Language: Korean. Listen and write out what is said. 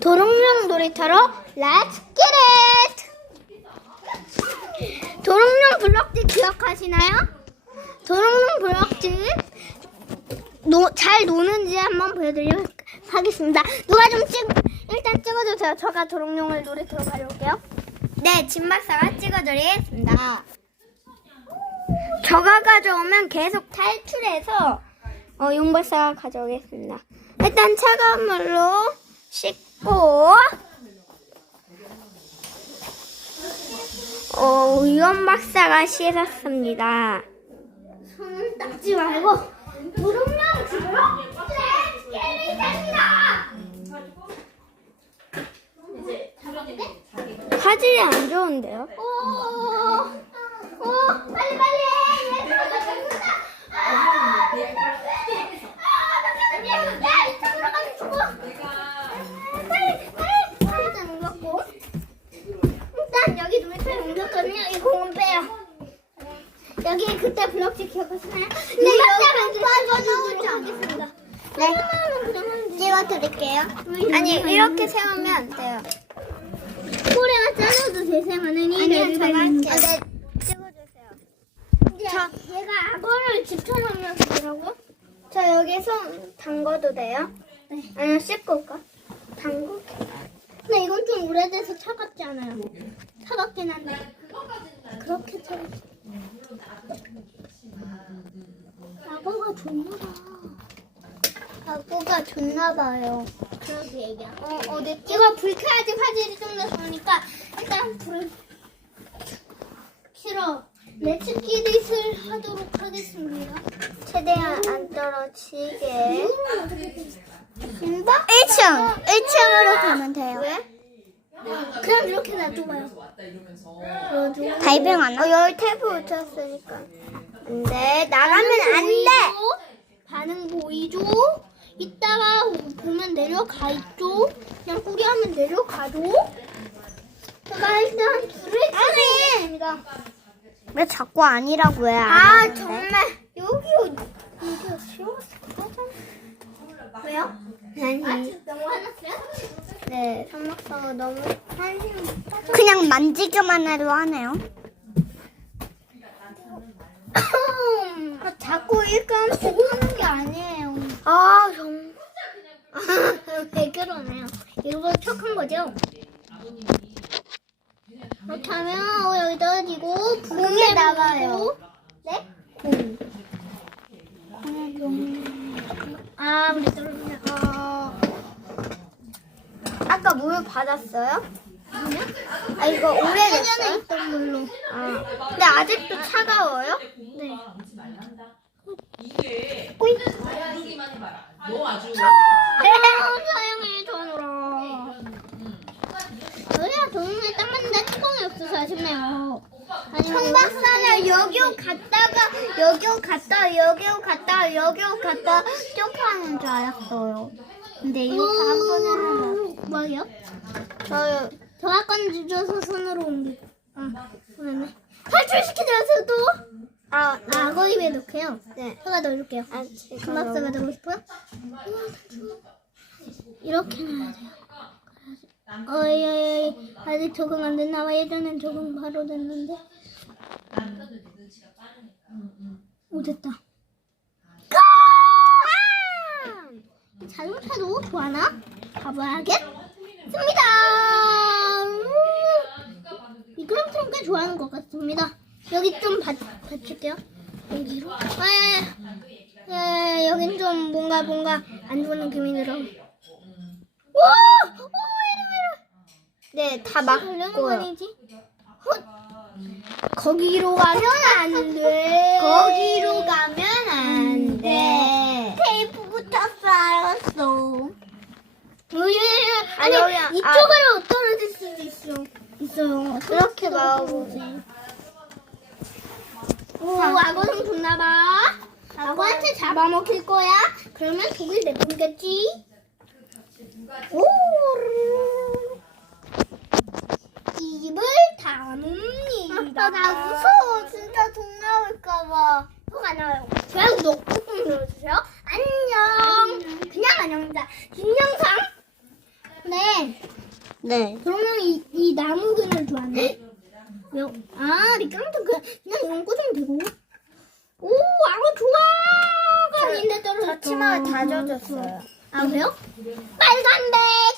도롱뇽 놀이터로 Let's! 도롱뇽 블럭집 기억하시나요? 도롱뇽 블럭집 노, 잘 노는지 한번 보여드리도록 하겠습니다. 누가 좀 찍, 일단 찍어주세요. 제가 도롱뇽을 놀이터로 가져올게요. 네, 진박사가 찍어드리겠습니다. 저가 가져오면 계속 탈출해서 어, 용박사가 가져오겠습니다. 일단 차가운 물로 씻고 어, 위원 박사가 씻었습니다. 손은 닦지 말고 도롱뇽 집으로 렛츠게릿입니다. 화질이 안 좋은데요? 오, 오, 빨리 빨리 해. 얘들아, 나 죽는다. 아, 아, 잠깐만요. 야, 이쪽으로 가면 죽어. 빨리, 빨리. 일단 옮겼고. 일단 여기 놀이터에 옮겼거든요. 이 공은 빼요. 여기 블럭지 기억하시나요? 네, 여기 빠져나오도록 하겠습니다. 네, 찍어드릴게요. 아니, 이렇게 세우면 안 돼요. 꼬리가 잘라도 되세요는 아니요, 제가 할게요. 아, 네, 찍어주세요. 저, 얘가 악어를 집처럼 하더라고. 저 여기 손 담궈도 돼요? 네. 아니면 씻고 올까? 담궈. 근데 이건 좀 오래돼서 차갑지 않아요. 차갑긴 한데. 그렇게 차갑지. 악어가 좋나봐. 악어가 좋나봐요. 그렇게 얘기야. 어, 어디 이거 불 켜야지 화질이 좀 더 좋으니까 일단 불을 켜러 레츠키릿을 하도록 하겠습니다. 최대한 안 떨어지게. 신바? 1층, 1층으로 가면 돼요. 왜? 그냥 이렇게 놔둬봐요. 다이빙 안 어, 여기 탭을 붙였으니까. 안 돼. 나가면 안 돼. 반응 보이죠? 이따가 보면 내려가 있죠? 그냥 꾸리하면 내려가죠? 제가 일단 불을 켜겠습니다. 왜 자꾸 아니라고 해? 아, 정말. 여기, 여기가 쉬웠어. 왜요? 아니. 너무 화났어요? 네, 삼막사가 너무 한심. 그냥 만지기만 해도 하네요. 아, 자꾸 일감 보고 아, 정말. 왜 그러네요? 일부러 척한 거죠? 하면 어, 여기 떨어지고 공에 나가요. 네? 공. 아, 우리 떨어지네. 어... 아까 물 받았어요? 아, 이거 오래됐어요? 있던 물로. 아, 근데 아직도 차가워요? 네. 이게 오이. 너 아주 사용해 전으로. 여기가 동네 딱 맞는데 뚜껑이 없어서 아쉽네요. 청박사는 여기로 갔다가 여기로 갔다 여기로 갔다 여기로 갔다 쭉 하는 줄 알았어요. 근데 이거 한 번에 하나. 뭐요? 저요. 저 아까 늦어서 손으로 옮기. 아, 그러네. 탈출시키더라도 또. 아, 악어 입에 넣게요. 네. 제가 넣어줄게요. 아, 청박사가 넣고 싶어요? 이렇게 넣어야 돼요. 어이, 어이, 아직 적응 안 됐나 봐. 예전엔 적응 바로 됐는데. 오, 됐다. 아! 자동차도 좋아하나? 가봐야겠습니다. 미끄럼틀은 꽤 좋아하는 것 같습니다. 여기 좀 받, 받칠게요. 여기로. 아, 야, 야. 야, 여긴 좀 뭔가, 뭔가 안 좋은 느낌이 들어. 와! 네, 다 막고요. 거기로 가면 안 돼. 거기로 가면 안 돼. 테이프 붙었어, 알았어. 여기, 아니, 여기, 아. 이쪽으로 떨어질 수도 있어. 있어요. 그렇게 막아보지. 오, 악어는 좋나봐. 악어한테 잡아먹힐 거야. 그러면 독을 내뿜겠지. 오. 담습니다. 나 무서워. 진짜 독 나올까봐. 독안 나와요. 좋아요, 구독 꾹꾹 눌러주세요. 안녕. 그냥 안녕입니다. 긴 영상. 네. 네. 그러면 이, 이 나무 그늘 좋아하네. 왜요? 아, 미끄럼틀 그냥, 그냥 이건 꽂으면 되고. 오, 아무 좋아가 아닌데 떨어졌어. 저 치마가 다 젖었어요. 아, 왜요? 빨간 배 끝! 아, 종류.